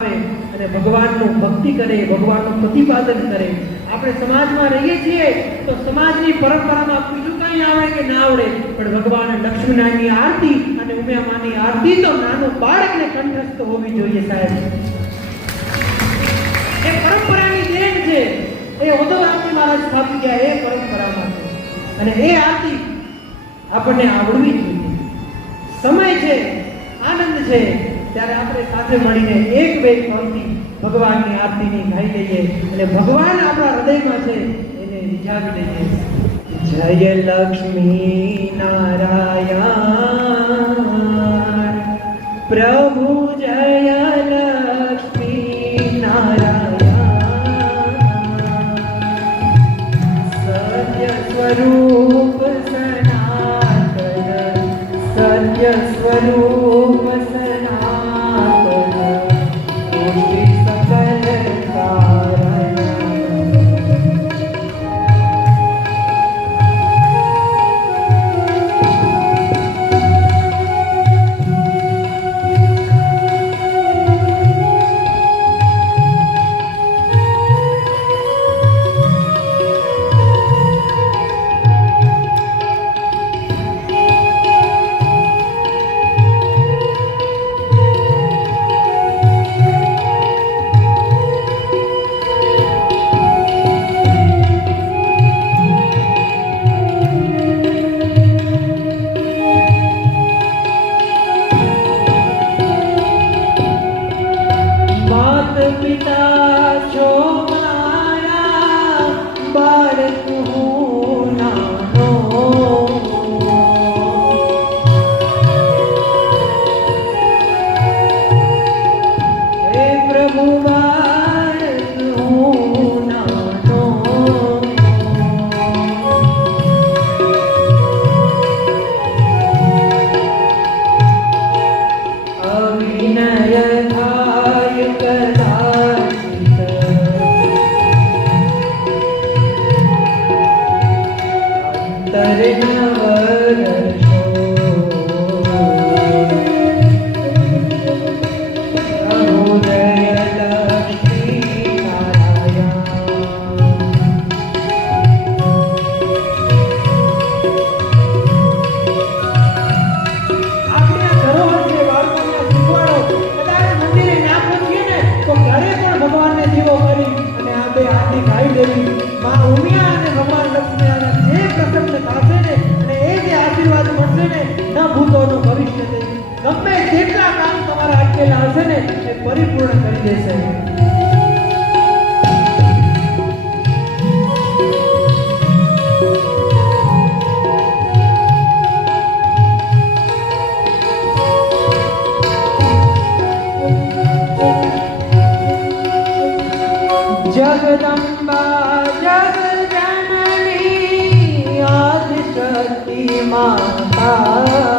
અને ભગવાનનું ભક્તિ કરે, ભગવાનનું પ્રતિપાદન કરે. આપણે સમાજમાં રહીએ છીએ તો સમાજની પરંપરામાં બીજું કંઈ આવડે કે ના આવડે, પણ ભગવાન લક્ષ્મીનારાયણની આરતી અને ઉમિયામાની આરતી તો નાનું બાળકને કંઠસ્થ હોવી જોઈએ સાહેબ. એ પરંપરાની દેન છે. એ ઉદ્ધવરામજી મહારાજ સ્થાપી ગયા એ પરંપરામાં છે અને એ આરતી આપણને આવડવી જોઈએ. સમય છે, આનંદ છે, ત્યારે આપણે સાથે મળીને એક બે પંક્તિ ભગવાનની આરતીની ગાઈ લઈએ અને ભગવાન આપણા હૃદયમાં છે એને રીઝાવી લઈએ. જય લક્ષ્મી નારાયણ પ્રભુ, જય લક્ષ્મી નારાયણ સત્ય સ્વરૂપ સનાતન, સત્ય સ્વરૂપ પરિપૂર્ણ કરી દેશે. જગદંબા જગજનની આદિશક્તિ માતા